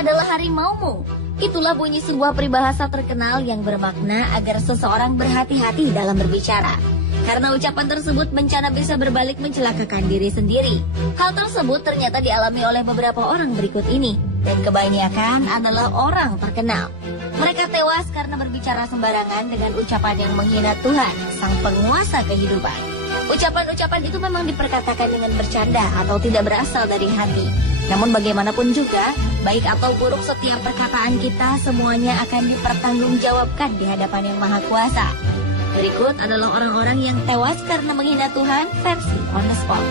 adalah harimaumu. Itulah bunyi sebuah peribahasa terkenal yang bermakna agar seseorang berhati-hati dalam berbicara. Karena ucapan tersebut bencana bisa berbalik mencelakakan diri sendiri. Hal tersebut ternyata dialami oleh beberapa orang berikut ini. Dan kebanyakan adalah orang terkenal. Mereka tewas karena berbicara sembarangan dengan ucapan yang menghina Tuhan, sang penguasa kehidupan. Ucapan-ucapan itu memang diperkatakan dengan bercanda atau tidak berasal dari hati. Namun bagaimanapun juga, baik atau buruk setiap perkataan kita semuanya akan dipertanggungjawabkan di hadapan Yang Maha Kuasa. Berikut adalah orang-orang yang tewas karena menghina Tuhan versi on the spot.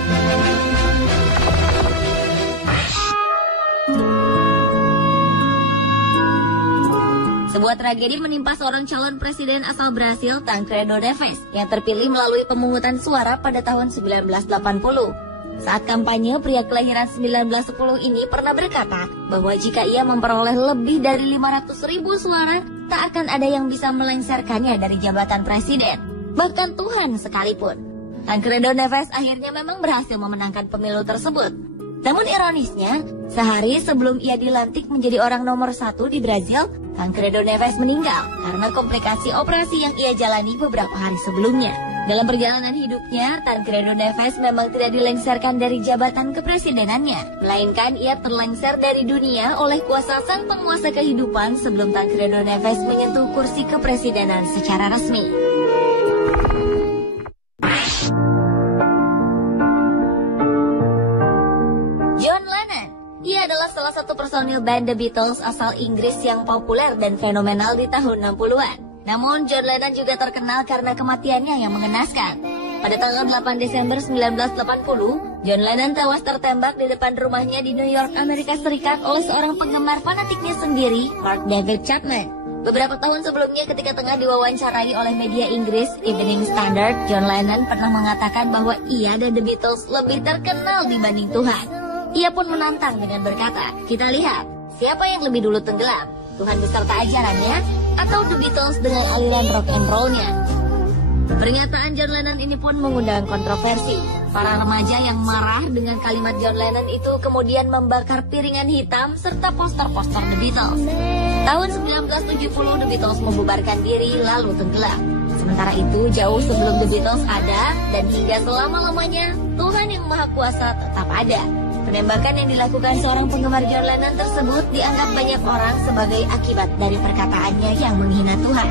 Sebuah tragedi menimpa seorang calon presiden asal Brasil, Tancredo Neves, yang terpilih melalui pemungutan suara pada tahun 1980. Saat kampanye, pria kelahiran 1910 ini pernah berkata bahwa jika ia memperoleh lebih dari 500.000 suara, tak akan ada yang bisa melengsarkannya dari jabatan presiden, bahkan Tuhan sekalipun. Tancredo Neves akhirnya memang berhasil memenangkan pemilu tersebut. Namun ironisnya, sehari sebelum ia dilantik menjadi orang nomor 1 di Brazil, Tancredo Neves meninggal karena komplikasi operasi yang ia jalani beberapa hari sebelumnya. Dalam perjalanan hidupnya, Tancredo Neves memang tidak dilengsarkan dari jabatan kepresidenannya, melainkan ia terlengser dari dunia oleh kuasa sang penguasa kehidupan sebelum Tancredo Neves menyentuh kursi kepresidenan secara resmi. John Lennon. Ia adalah salah satu personil band The Beatles asal Inggris yang populer dan fenomenal di tahun 60-an. Namun John Lennon juga terkenal karena kematiannya yang mengenaskan. Pada tanggal 8 Desember 1980, John Lennon tewas tertembak di depan rumahnya di New York, Amerika Serikat oleh seorang penggemar fanatiknya sendiri, Mark David Chapman. Beberapa tahun sebelumnya ketika tengah diwawancarai oleh media Inggris, Evening Standard, John Lennon pernah mengatakan bahwa ia dan The Beatles lebih terkenal dibanding Tuhan. Ia pun menantang dengan berkata, "Kita lihat, siapa yang lebih dulu tenggelam? Tuhan beserta ajarannya atau The Beatles dengan aliran rock and roll-nya?" Pernyataan John Lennon ini pun mengundang kontroversi. Para remaja yang marah dengan kalimat John Lennon itu kemudian membakar piringan hitam serta poster-poster The Beatles. Tahun 1970 The Beatles membubarkan diri lalu tenggelam. Sementara itu jauh sebelum The Beatles ada dan hingga selama-lamanya Tuhan Yang Maha Kuasa tetap ada. Penembakan yang dilakukan seorang penggemar John Lennon tersebut dianggap banyak orang sebagai akibat dari perkataannya yang menghina Tuhan.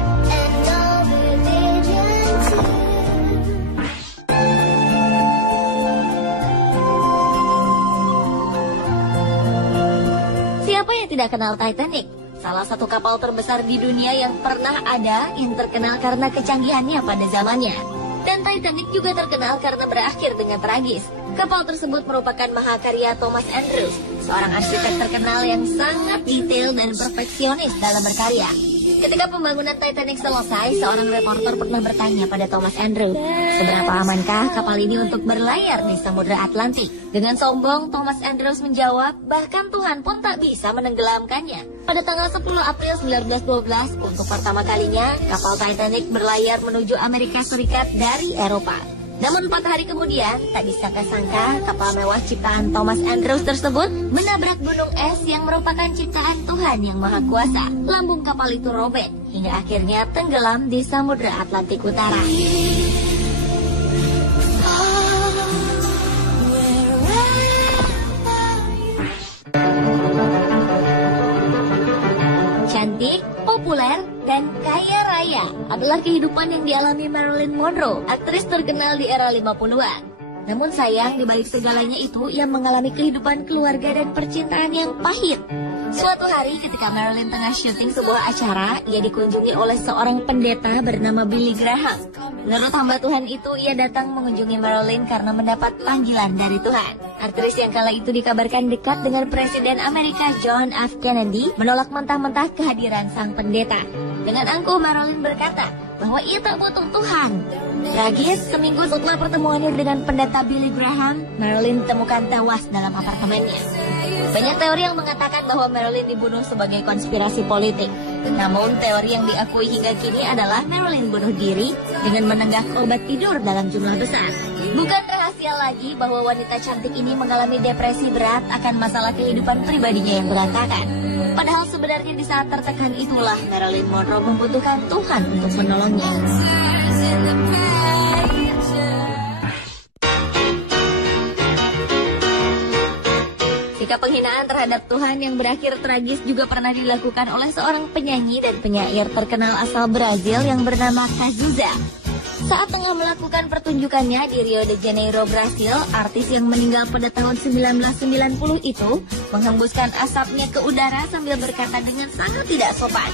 Siapa yang tidak kenal Titanic? Salah satu kapal terbesar di dunia yang pernah ada yang terkenal karena kecanggihannya pada zamannya. Dan Titanic juga terkenal karena berakhir dengan tragis. Kapal tersebut merupakan mahakarya Thomas Andrews, seorang arsitek terkenal yang sangat detail dan perfeksionis dalam berkarya. Ketika pembangunan Titanic selesai, seorang reporter pernah bertanya pada Thomas Andrews, seberapa amankah kapal ini untuk berlayar di Samudra Atlantik? Dengan sombong, Thomas Andrews menjawab, bahkan Tuhan pun tak bisa menenggelamkannya. Pada tanggal 10 April 1912, untuk pertama kalinya, kapal Titanic berlayar menuju Amerika Serikat dari Eropa. Namun 4 hari kemudian, tak disangka-sangka kapal mewah ciptaan Thomas Andrews tersebut menabrak gunung es yang merupakan ciptaan Tuhan Yang Maha Kuasa. Lambung kapal itu robek, hingga akhirnya tenggelam di Samudra Atlantik Utara. Cantik, populer, dan kaya raya adalah kehidupan yang dialami Marilyn Monroe, aktris terkenal di era 50-an. Namun sayang, di balik segalanya itu, ia mengalami kehidupan keluarga dan percintaan yang pahit. Suatu hari ketika Marilyn tengah syuting sebuah acara, ia dikunjungi oleh seorang pendeta bernama Billy Graham. Menurut hamba Tuhan itu, ia datang mengunjungi Marilyn karena mendapat panggilan dari Tuhan. Aktris yang kala itu dikabarkan dekat dengan Presiden Amerika John F. Kennedy menolak mentah-mentah kehadiran sang pendeta. Dengan angkuh Marilyn berkata bahwa ia tak butuh Tuhan. Tragis, seminggu setelah pertemuannya dengan pendeta Billy Graham, Marilyn ditemukan tewas dalam apartemennya. Banyak teori yang mengatakan bahwa Marilyn dibunuh sebagai konspirasi politik. Namun teori yang diakui hingga kini adalah Marilyn bunuh diri dengan menenggak obat tidur dalam jumlah besar. Bukan rahasia spesial lagi bahwa wanita cantik ini mengalami depresi berat akan masalah kehidupan pribadinya yang berantakan. Padahal sebenarnya di saat tertekan itulah Marilyn Monroe membutuhkan Tuhan untuk menolongnya. Sikap penghinaan terhadap Tuhan yang berakhir tragis juga pernah dilakukan oleh seorang penyanyi dan penyair terkenal asal Brazil yang bernama Cazuza. Saat tengah melakukan pertunjukannya di Rio de Janeiro, Brasil, artis yang meninggal pada tahun 1990 itu menghembuskan asapnya ke udara sambil berkata dengan sangat tidak sopan,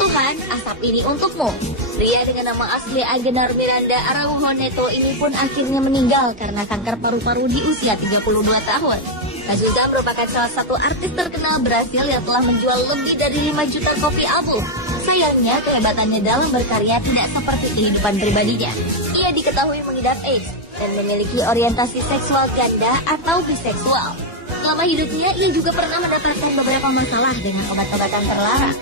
"Tuhan, asap ini untukmu." Pria dengan nama asli Agenor Miranda Araújo Neto ini pun akhirnya meninggal karena kanker paru-paru di usia 32 tahun. Cazuza merupakan salah satu artis terkenal Brasil yang telah menjual lebih dari 5 juta kopi album. Sayangnya kehebatannya dalam berkarya tidak seperti kehidupan pribadinya. Ia diketahui mengidap AIDS dan memiliki orientasi seksual ganda atau biseksual. Selama hidupnya ia juga pernah mendapatkan beberapa masalah dengan obat-obatan terlarang.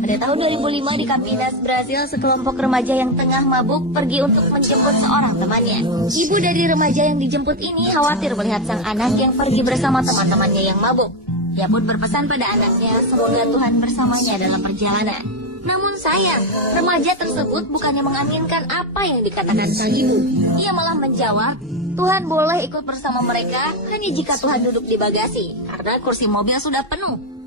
Pada tahun 2005 di Campinas, Brazil, sekelompok remaja yang tengah mabuk pergi untuk menjemput seorang temannya. Ibu dari remaja yang dijemput ini khawatir melihat sang anak yang pergi bersama teman-temannya yang mabuk. Ia pun berpesan pada anaknya semoga Tuhan bersamanya dalam perjalanan. Namun sayang, remaja tersebut bukannya mengaminkan apa yang dikatakan sang ibu. Ia malah menjawab, Tuhan boleh ikut bersama mereka hanya jika Tuhan duduk di bagasi, karena kursi mobil sudah penuh.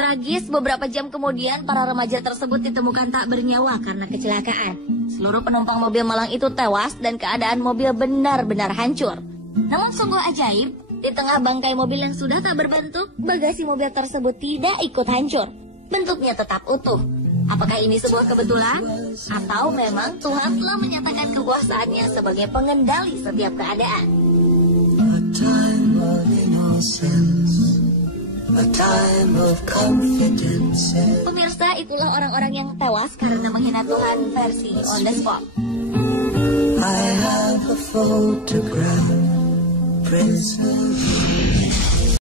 Tragis, beberapa jam kemudian para remaja tersebut ditemukan tak bernyawa karena kecelakaan. Seluruh penumpang mobil malang itu tewas dan keadaan mobil benar-benar hancur. Namun sungguh ajaib, di tengah bangkai mobil yang sudah tak berbentuk, bagasi mobil tersebut tidak ikut hancur. Bentuknya tetap utuh. Apakah ini sebuah kebetulan? Atau memang Tuhan telah menyatakan kekuasaannya sebagai pengendali setiap keadaan? A time of confidence. Pemirsa, itulah orang-orang yang tewas karena menghina Tuhan versi On The Spot. I have a photograph, Princess.